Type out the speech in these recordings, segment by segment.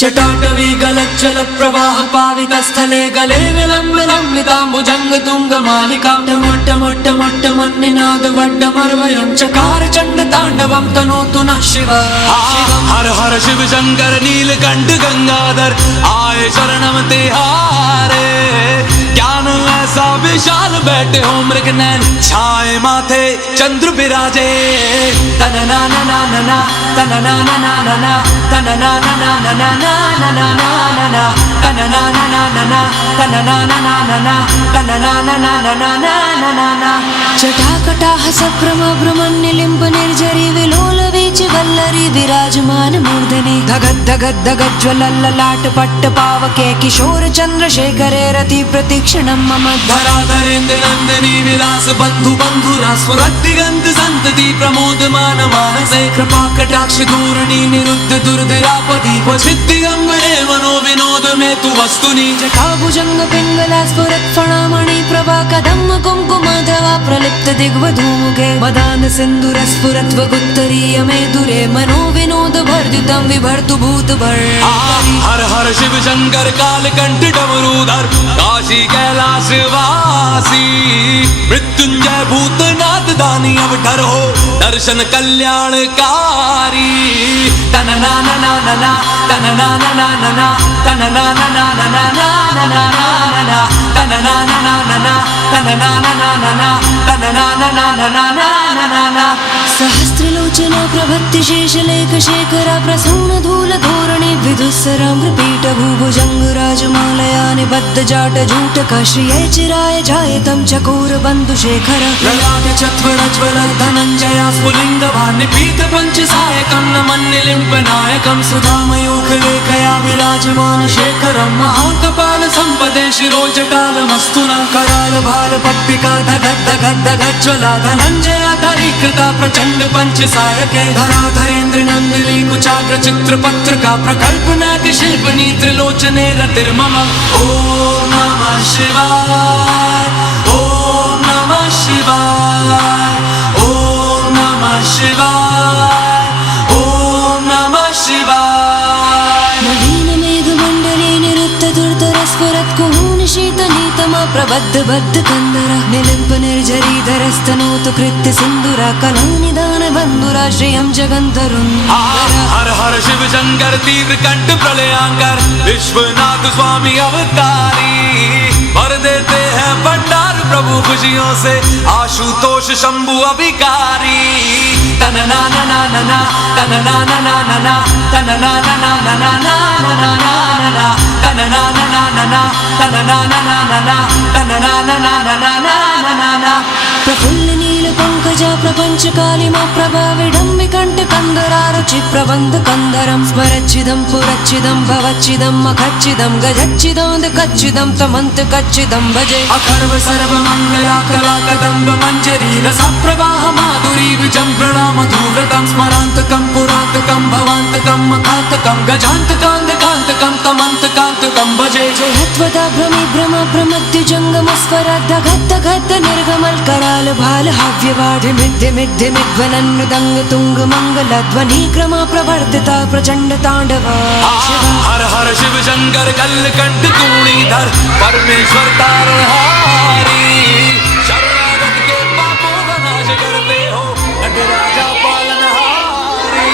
चटाटवी गलज्जल प्रवाह पावित स्थले गले विलम्बिताम्बुजंग तुंग मालिका मोट्ट मोट्ट मोट्ट मन्निनाद वड्डमर्वयं चकार चंड तांडवं तनोतु नः शिव हर हर शिव शंकर नीलकंठ गंगाधर आए शरणम तिहारे ज्ञान ऐसा विशाल बैठे हो मृग नैन छाए माथे चंद्र विराजे तनना ना ना ना ना तनना ना ना ना ना तनना ना ना ना ना ना ना ना ना ना तनना ना ना ना ना तनना ना ना ना ना तनना ना ना ना ना ना ना ना जटाकटाह सभ्रम भ्रमन्निलिम्ब निर्झरी विलोल वीचि वल्लरी विराजमान मूर्धनि धगद् धगद् धगद् ज्वलल्ललाट पट्ट पावके किशोर चंद्रशेखरे रति प्रतीक्षणं मम धराधरेन्द्र नंदिनी विलास बंधु बंधुरा स्फुरद्दिगंत संतति प्रमोदमान मानसे कृपा कटाक्ष धूर्णी निरुद्ध दुर्धरापति वचिद्दिगंबरे मनो विनोद में तु वस्तुनि जटाभुजंग पिंगला स्फुरत् फणामणि प्रभा कदम्ब कुंकुमधवा प्रलिप्त दिग्वधूमुखे मदान सिंधुर स्फुरत् वगुत्तरीय मे दुरे मनो विनोद भर्जितं विभर्तु भूत भर हर हर शिव शंकर कालकंठ डमरूधर काशी कैलाश वासी मृत्युंजय भूतनाथ दानी अवतार हो दर्शन कल्याणकारी तनना ना ना ना ना तनना ना ना ना ना तनना ना ना ना ना ना ना ना तनना ना ना ना ना तनना ना ना ना ना तनना ना ना ना ना ना ना सहस्त्रलोचना प्रभत्ति शेषलेख शेखरा प्रसून धूल धोरणे विदुस्सराम्रपीठ भूभुजंग राजमालया निबद्ध जाट जूटक श्रिये चिराय जायतं चकोर बंधु शेखर ललाट चत्वर ज्वल धनंजया स्फुलिंग भान्य पीत पंच सायकं नमन्निलिम्ब नायकं सुधामयूख लेखया विराजमान शेखरं महाकपाल संपदे शिरोजटालमस्तु न कराल भाल पट्टिका धगद् धगद् धगद् ज्वला धनंजया धरीकृता प्रचंड पंच सायके धराधरेन्द्र नंदिनी कुचाग्र चित्र पत्रिका प्रकल्प नाट्य शिल्पनी त्रिलोचने रतिर्मम ओम नमः शिवाय ओम नमः शिवाय ओम नमः शिवाय ओम नमः शिवाय नवीन मेघ मंडले निरुद्ध दुर्धर स्फुरत् कुहून शीत नीतमा प्रबद्ध बद्ध कंदर निलिम्ब निर्झरीधर स्तनोतु कृत्य सिंधुरा कलानिदान बंधुरा श्रियं जगंतरुन् हर हर शिव शंकर तीव्र कंठ प्रलयांकर विश्वनाथ स्वामी अवतारी भर देते हैं भंडार प्रभु खुशियों से आशुतोष शंभु अभिकारी तनना ना ना ना ना तनना ना ना ना ना तनना ना ना ना ना ना ना ना तनना ना ना ना ना तनना ना ना ना ना तनना ना ना ना ना ना ना प्रफुल्ल नील पंकजा प्रपंच कालिमा प्रभा विडम्बि कंठ कंदरारुचि प्रबंध कंदरं स्मरच्चिदं पुरच्चिदं भवच्चिदं मखच्चिदं गजच्चिदं कच्चिदं तमंत कच्चिदं भजे अखर्व सर्व मंगला कला कदंब मंजरी रस प्रवाह माधुरी विजंभृणा मधुव्रतं स्मरांतकं पुरांतकं भवांतकं मखांतकं गजांतकांतकांतकं तमंतकांतकं भजे जयत्वदा भ्रमि भ्रम प्रमद्युजंगम स्फुरद् धगद् धगद् निर्गमल कराल भाल हाव्यवाधि मिद्य मिद्य मिद्वनन्नुदंग तुंग मंगल ध्वनि क्रमा प्रवर्तिता प्रचंड तांडवा हर हर शिव शंकर कलकंठ तूणीधर परमेश्वर तारणहारी शरणागत के पापों का नाश करते हो Nataraja पालनहारी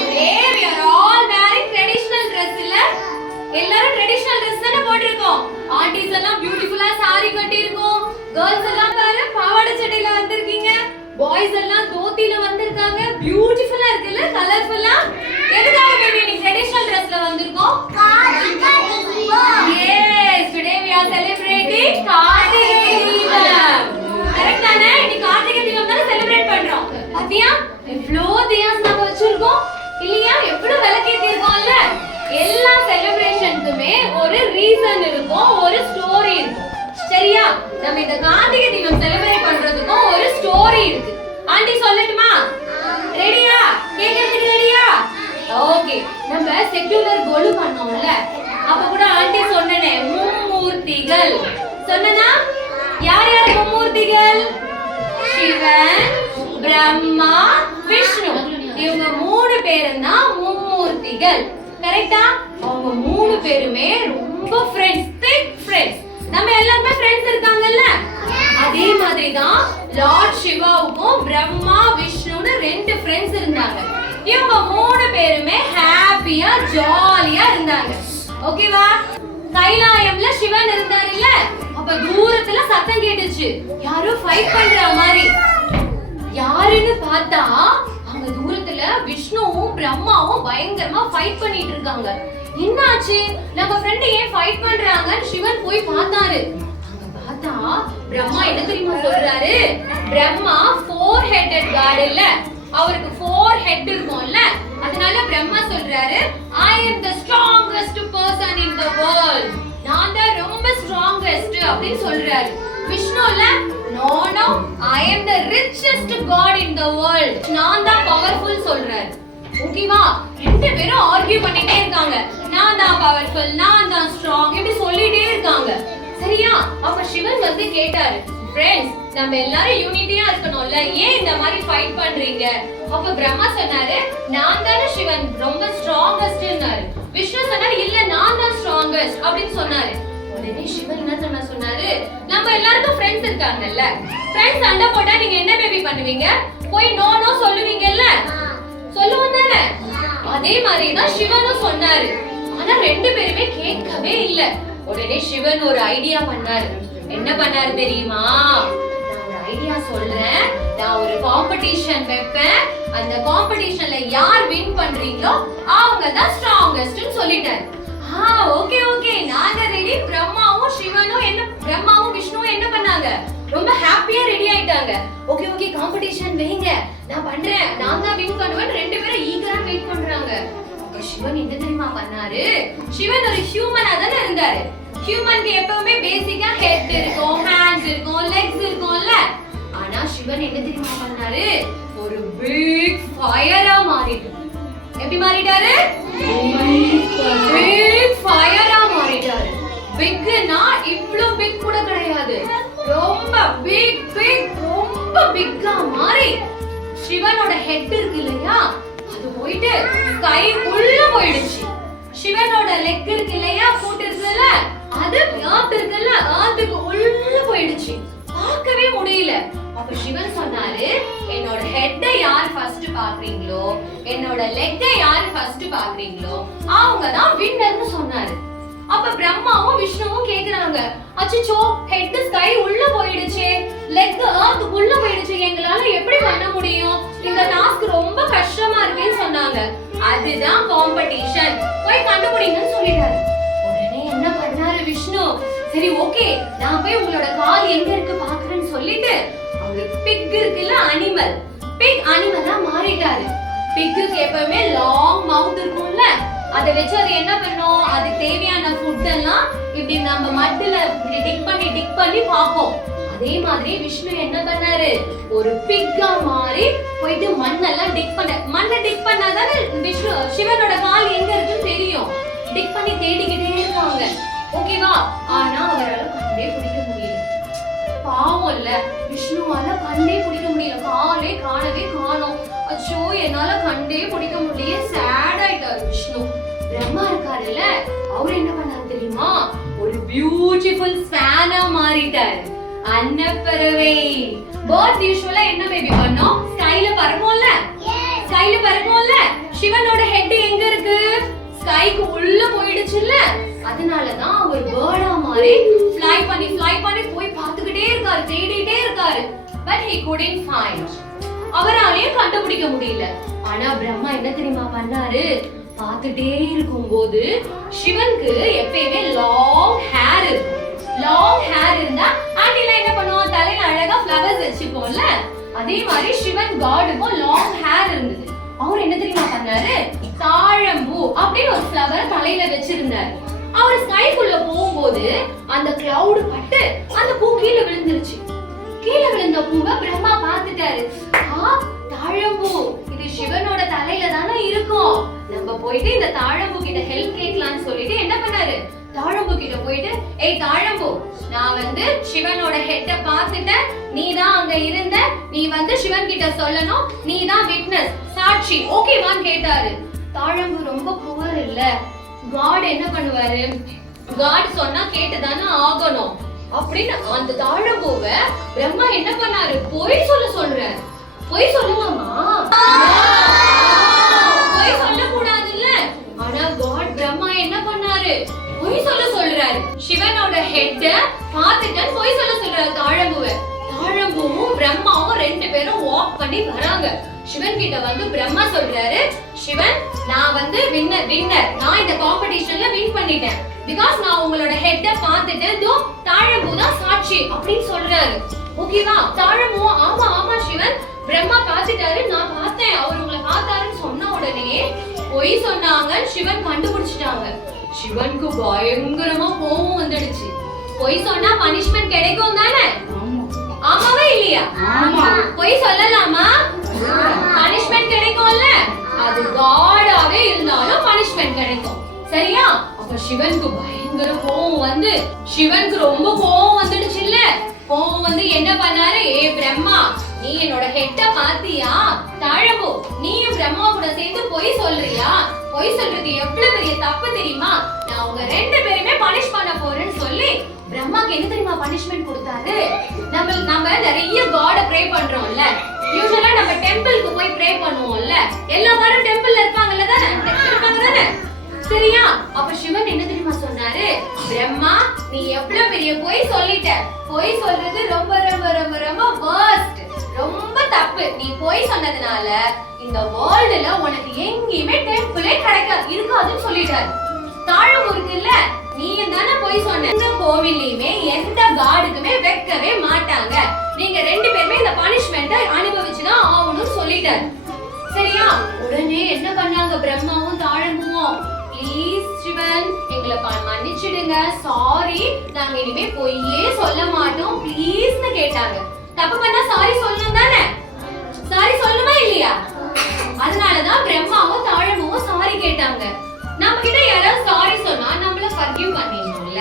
Today we are all wearing traditional dress இல்ல எல்லாரும் traditional dress தான போட்டுருக்கோம் ஆன்ட்டிஸ் எல்லாம் பியூட்டிஃபுல்லா saree கட்டி இருக்கோம் girls எல்லாம் பாரு பாவாடை சட்டையில வந்திருக்கீங்க boys எல்லாம் தோத்தில வந்திருக்காங்க பியூட்டிஃபுல்லா இருக்குல்ல கலர்ஃபுல்லா எதுக்காக பேபி நீ traditional dressல வந்திருக்கோம் yes today we are celebrating Karthigai Deepam correct தானே நீ கார்த்திகை தீபம் தான செலிப்ரேட் பண்றோம் பாத்தியா எவ்ளோ தியாஸ் நம்ம வச்சிருக்கோம் இல்லையா எவ்வளவு விளக்கேத்தி இருக்கோம்ல எல்லா செலிப்ரேஷனுக்குமே ஒரு ரீசன் இருக்கும் ஒரு ஸ்டோரி இருக்கும் சரியா நம்ம இந்த கார்த்திகை தீபம் செலிப்ரேட் பண்றதுக்கும் ஒரு ஸ்டோரி இருக்கு ஆண்டி சொல்லட்டுமா ரெடியா கேக்குறதுக்கு ரெடியா ஓகே நம்ம செக்யூலர் கோலு பண்ணோம்ல அப்ப கூட ஆண்டி சொன்னனே மும்மூர்த்திகள் சொன்னனா யார் யார் மும்மூர்த்திகள் சிவன் பிரம்மா விஷ்ணு இவங்க மூணு பேரும் தான் மும்மூர்த்திகள் கரெக்டா? அவங்க 3 பேருமே ரொம்ப ஃப்ரெண்ட்ஸ், திக் ஃப்ரெண்ட்ஸ். நம்ம எல்லாருமே ஃப்ரெண்ட்ஸ் இருக்காங்கல்ல, அதே மாதிரி தான் லார்ட் சிவாவுக்கும் பிரம்மா விஷ்ணுன்னு 2 ஃப்ரெண்ட்ஸ் இருந்தாங்க. இவங்க 3 பேருமே ஹாப்பியா ஜாலியா இருந்தாங்க. ஓகேவா? கைலாயம்ல சிவன் இருந்தாரு இல்ல, அப்ப தூரத்துல சத்தம் கேட்டுச்சு, யாரோ ஃபைட் பண்ற மாதிரி. யாருன்னு பார்த்தா அங்க தூரத்துல விஷ்ணுவும் பிரம்மாவும் பயங்கரமா ஃபைட் பண்ணிட்டு இருக்காங்க. என்னாச்சு, நம்ம ஃப்ரெண்ட் ஏன் ஃபைட் பண்றாங்கன்னு சிவன் போய் பார்த்தாரு. அங்க பார்த்தா பிரம்மா என்ன தெரியுமா சொல்றாரு, பிரம்மா 4 ஹெட்டட் காட் இல்ல, அவருக்கு 4 ஹெட் இருக்கும்ல, அதனால பிரம்மா சொல்றாரு, I am the strongest person in the world. நான் தான் ரொம்ப strongest அப்படினு சொல்றாரு. விஷ்ணுல no no I am the richest god in the world. நான் தான் பவர்ஃபுல் சொல்றாரு. ஓகேவா? 2 பேரும் ஆர்கியூ பண்ணிட்டே இருக்காங்க. நான் தான் பவர்ஃபுல், நான் தான் ஸ்ட்ராங் இப்படி சொல்லிட்டே இருக்காங்க. சரியா? அப்ப சிவன் வந்து கேட்டாரு, ஃப்ரெண்ட்ஸ் நம்ம எல்லாரும் யூனிட்டியா இருக்கணும்ல, ஏன் இந்த மாதிரி ஃபைட் பண்றீங்க? அப்ப பிரம்மா சொன்னாரு, நான் தான சிவன் ரொம்ப ஸ்ட்ராங்கஸ்ட்னாரு. விஷ்ணு சொன்னாரு, இல்ல நான் தான் ஸ்ட்ராங்கஸ்ட் அப்படினு சொன்னாரு. உடனே சிவன் என்ன சொன்னாரு, நம்ம எல்லாருக்கும் ஃப்ரெண்ட்ஸ் இருக்காங்கல்ல, ஃப்ரெண்ட்ஸ் சண்டை போட்டா நீங்க என்ன பேபி பண்ணுவீங்க? போய் நோ நோ சொல்லுவீங்கல்ல, சொல்லுவோம் தானே? அதே மாதிரி தான் சிவனும் சொன்னாரு. ஆனா 2 பேருமே கேட்கவே இல்ல. உடனே சிவன் ஒரு ஐடியா பண்ணாரு. என்ன பண்ணாரு தெரியுமா? நான் ஒரு ஐடியா சொல்றேன், நான் ஒரு காம்படிஷன் வைப்பேன், அந்த காம்படிஷன்ல யார் வின் பண்றீங்களோ அவங்க தான் ஸ்ட்ராங்கஸ்ட்னு சொல்லிட்டாரு. ஓகே ஓகே நாங்க ரெடி. பிரம்மாவும் சிவனும் பிரம்மாவும் விஷ்ணுவும் என்ன பண்ணாங்க, ரொம்ப ஹாப்பியா ரெடி ஆயிட்டாங்க. ஓகே ஓகே காம்படிஷன் வைங்க, நான் பண்றேன், நான் தான் வின் பண்ணுவேன். 2 பேரும் ஈகரா வெயிட் பண்றாங்க. அப்ப சிவன் என்ன தெரியுமா பண்ணாரு, சிவன் ஒரு ஹியூமனா தானே இருந்தாரு. ஹியூமனுக்கு எப்பவுமே பேசிக்கா ஹெட் இருக்கும், ஹேண்ட்ஸ் இருக்கும், லெக்ஸ் இருக்கும்ல. ஆனா சிவன் என்ன தெரியுமா பண்ணாரு, ஒரு பிக் ஃபயரா மாறிட்டாரு. எப்படி மாறிட்டாரு? பிக் ஃபயரா மாறிட்டாரு. பிக்னா இவ்ளோ பிக் கூட கிடையாது, ரொம்ப பிக் ரொம்ப பிக்கா மாறி சிவனோட ஹெட் இருக்கு இல்லையா, அது போயிட்டு ஸ்கை உள்ள போயிடுச்சு. சிவனோட லெக் இருக்கு இல்லையா, ஃபுட் இருக்குல்ல, அது earth இருக்குல்ல, earthக்கு உள்ள போயிடுச்சு. பார்க்கவே முடியல. அப்ப சிவன் சொன்னாரு, என்னோட ஹெட்டை யார் ஃபர்ஸ்ட் பாக்குறீங்களோ, என்னோட லெக்கை யார் ஃபர்ஸ்ட் பாக்குறீங்களோ அவங்க தான் வின்னர்னு சொன்னாரு. அப்ப பிரம்மாவும் விஷ்ணுவும் கேக்குறாங்க, அச்சச்சோ ஹெட் ஸ்கை உள்ள போயிடுச்சே, லெக் earth உள்ள போயிடுச்சு, எங்களால எப்படி பண்ண முடியும், இந்த டாஸ்க் ரொம்ப கஷ்டமா இருக்குன்னு சொன்னாங்க. அதுதான் காம்படிஷன், போய் கண்டுபிடிங்கன்னு சொல்லிட்டாரு. உடனே என்ன பண்ணாரு விஷ்ணு, சரி ஓகே நான் போய் உங்களோட கால் எங்க இருக்கு பாக்குறேன்னு சொல்லிட்டு அவரு பிக் இருக்குல்ல, அனிமல், பிக் அனிமலா மாறிட்டாரு. பிக்குக்கு எப்பவுமே லாங் மவுத் இருக்கும்ல, அதை வச்சு அது என்ன பண்ணும், அதுக்கு தேவையான ஃபுட் எல்லாம் இப்படி நம்ம மட்டுல இப்படி டிக் பண்ணி பாப்போம். அதே மாதிரி விஷ்ணு என்ன பண்ணாரு, ஒரு பிக்கா மாறி போயிட்டு மண்ணெல்லாம் மண்ணை டிக் பண்ணாதானே விஷ்ணு சிவனோட கால் எங்க இருக்குன்னு தெரியும். டிக் பண்ணி தேடிக்கிட்டே இருக்காங்க. ஓகேவா? ஆனா அவரால கண்டே பிடிக்க முடியல. பாவம் இல்ல, விஷ்ணுவால கண்டே பிடிக்க முடியல, காலே காணவே காணோம். அச்சோ என்னால கண்டே பிடிக்க முடியல, சேட் ஆயிட்டாரு விஷ்ணு. பிரம்மா இருக்காருல்ல, அவர் என்ன பண்ணாரு தெரியுமா, ஒரு பியூட்டிஃபுல் ஃபேனா மாறிட்டாரு. அன்னப்பறவை பேர்ட்ஸ் யூசுவலா என்ன பேபி பண்ணோம், ஸ்கைல பறக்கும்ல, ஸ்கைல பறக்கும்ல. சிவனோட ஹெட் எங்க இருக்கு, ஸ்கைக்கு உள்ள போயிடுச்சுல்ல, அதனாலதான் அவர் பேர்டா மாறி ஃப்ளை பண்ணி போய் பார்த்துக்கிட்டே இருக்காரு, தேடிட்டே இருக்காரு. But he couldn't find. அவராலேயே கண்டுபிடிக்க முடியல. ஆனா பிரம்மா என்ன தெரியுமா பண்ணாரு, பார்த்துட்டே இருக்கும்போது சிவனுக்கு எப்பயுமே லாங் ஹேர் இருக்கும். லாங் ஹேர் இருந்தா ஆண்டில என்ன பண்ணுவோம், தலையில அழகா ஃப்ளவர்ஸ் வச்சுப்போம்ல, அதே மாதிரி சிவன் காடுக்கும் லாங் ஹேர் இருந்தது. அவர் என்ன தெரியுமா பண்ணாரு, தாழம்பூ அப்படின்னு ஒரு ஃப்ளவர் தலையில வச்சிருந்தாரு. அவர் ஸ்கைக்குள்ள போகும்போது அந்த கிளவுட் பட்டு அந்த பூ கீழே விழுந்துருச்சு. கீழே விழுந்த பூவை பிரம்மா பார்த்துட்டாரு. தாழம்பூ இது சிவனோட தலையில தானே இருக்கும், நம்ம போயிட்டு இந்த தாழம்பூ கிட்ட ஹெல்ப் கேட்கலாம்னு சொல்லிட்டு என்ன பண்ணாரு, தாழம்பூ கிட்ட போயிட்டு, ஏய் தாழம்பூ, நான் வந்து சிவனோட ஹெட்ட பார்த்துட்டேன், நீ தான் அங்க இருந்த, நீ வந்து சிவன் கிட்ட சொல்லணும், நீ தான் விட்னஸ், சாட்சி, ஓகேவான்னு கேட்டாரு. தாழம்பூ ரொம்ப புவர் இருக்காருல்ல, காட் என்ன பண்ணுவாரு? காட் சொன்னா கேட்டுதானே ஆகணும் அப்படின்னு அந்த தாழம்பூவை பிரம்மா என்ன பண்ணாரு? பொய் சொல்றாரு. பொய் சொல்லலாமா? பொய் சொல்லக்கூடாது இல்ல. ஆனா காட் பிரம்மா என்ன பண்ணாரு? பொய் சொல்றாரு. சிவனோட ஹெட்ட பார்த்துட்டு பொய் சொல்றாரு தாழம்பூவை. தாழம்பூவும் பிரம்மாவும் ரெண்டு பேரும் வாக் பண்ணி வராங்க. சிவன் கிட்ட வந்து பிரம்மா சொல்றாரு, சிவன் நான் வந்து வின்னர், நான் இந்த காம்படிஷன்ல வின் பண்ணிட்டேன். பிகாஸ் நான் உங்களோட ஹெட்ட பார்த்துட்டு தோ தாழம்பூ தான் சாட்சி அப்படின்னு சொல்றாரு. ஓகேவா? தாழம்பூ ஆமா ஆமா சிவன், பிரம்மா பார்த்துட்டாரு, நான் பார்த்தேன், அவர் உங்களை பார்த்தாருன்னு சொன்ன உடனே பொய் சொன்னாங்க. சிவன் கண்டுபிடிச்சிட்டாங்க. சிவனுக்கு பயங்கரமா கோபம் வந்துடுச்சு. பொய் சொன்னா பனிஷ்மெண்ட் கிடைக்கும் தானே? ஆமாவே இல்லையா? பொய் சொல்லலாமா? பனிஷ்மெண்ட் கிடைக்கும்ல. அது காடாவே இருந்தாலும் பனிஷ்மெண்ட் கிடைக்கும். சரியா? அப்ப சிவனுக்கு பயங்கர கோபம் வந்து, சிவனுக்கு ரொம்ப கோபம் வந்துடுச்சு இல்ல. கோபம் வந்து என்ன பண்ணாரு? ஏ பிரம்மா, நீ என்னோட ஹெட்ட பாத்தியா? தாழம்பூ, நீயும் பிரம்மா கூட சேர்ந்து பொய் சொல்றியா? பொய் சொல்றது எவ்வளவு பெரிய தப்பு தெரியுமா? நான் உங்க ரெண்டு பேருமே பனிஷ் பண்ண போறேன்னு சொல்லி பிரம்மாக்கு என்ன தெரியுமா பனிஷ்மெண்ட் கொடுத்தாரு? நம்ம நிறைய காட ப்ரே பண்றோம்ல. யூசுவலா நம்ம டெம்பிளுக்கு போய் ப்ரே பண்ணுவோம்ல. எல்லா காடும் டெம்பிள்ல இருப்பாங்கல்ல தானே? இருப்பாங்க தானே? சரியா? அப்ப சிவன் என்ன தெரியுமா சொன்னாரு? பிரம்மா, நீ எவ்வளவு பெரிய பொய் சொல்லிட்ட. பொய் சொல்றது ரொம்ப ரொம்ப ரொம்ப ரொம்ப வர்ஸ்ட், ரொம்ப தப்பு. நீ பொய் சொன்னதுனால இந்த வேர்ல்டுல உனக்கு எங்கேயுமே டெம்பிளே இருக்காதுன்னு சொல்லிட்டாரு. தாழம்பூ இருக்குல்ல, நீ தானே பொய் சொன்ன. இந்த கோவில்லையுமே எந்த காடுக்குமே வைக்கவே மாட்டாங்க. நீங்க ரெண்டு பேருமே இந்த பனிஷ்மெண்ட்டை அனுபவிச்சுதான் ஆகணும்னு சொல்லிட்டாரு. சரியா? உடனே என்ன பண்ணாங்க பிரம்மாவும் தாழம்பூவும்? ப்ளீஸ் சிவன், எங்களை மன்னிச்சிடுங்க, சாரி, நாங்க இனிமே பொய்யே சொல்ல மாட்டோம் ப்ளீஸ்னு கேட்டாங்க. தப்பு பண்ணா சாரி சொல்லணும் தானே? சாரி சொல்லுமா இல்லையா? அதனாலதான் பிரம்மாவும் தாழம்பூவும் சாரி கேட்டாங்க. நம்ம கிட்ட யாராவது சாரி சொன்னா நம்மள ஃபர்கிவ் பண்ணிடணும்ல.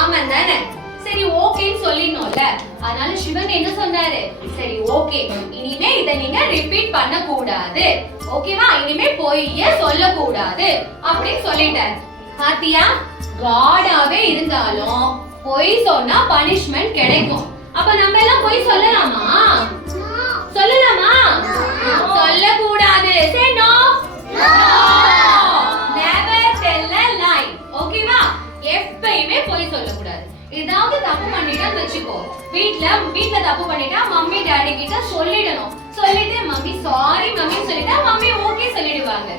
ஆமா தானே? சரி ஓகேன்னு சொல்லிடணும்ல. அதனால சிவன் என்ன சொன்னாரு? சரி ஓகே, இனிமே இத நீங்க ரிப்பீட் பண்ண கூடாது. ஓகேவா? இனிமே பொய்யே சொல்ல கூடாது அப்படின்னு சொல்லிட்டாரு. பாத்தியா? காடாவே இருந்தாலும் பொய் சொன்னா பனிஷ்மெண்ட் கிடைக்கும். அப்ப நம்ம எல்லாம் பொய் சொல்லலாமா? சொல்லலாமா? சொல்ல கூடாது. Say no. Never tell a lie. ஓகேவா? எப்பவுமே பொய் சொல்ல கூடாது. ஏதாவது தப்பு பண்ணிட்டா வெச்சுக்கோ. வீட்ல தப்பு பண்ணிட்டா மம்மி டாடி கிட்ட சொல்லிடணும். சொல்லிட்டு மம்மி சாரி மம்மி சொல்லிட்டா மம்மி ஓகே சொல்லிடுவாங்க.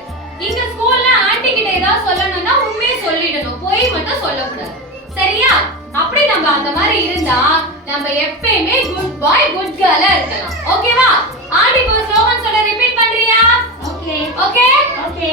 இங்க ஸ்கூல்ல ஆன்ட்டி கிட்ட ஏதாவது சொல்லணும்னா உண்மையை சொல்லிடணும். பொய் மட்டும் சொல்லக்கூடாது. சரியா? அப்படி நம்ம அந்த மாதிரி இருந்தா நம்ம எப்பவுமே குட் பாய் குட் கேர்லா இருக்கலாம். ஓகேவா? ஆன்ட்டி ஒரு ஸ்லோகன் சொல்ல ரிப்பீட் பண்றியா? Okay okay okay.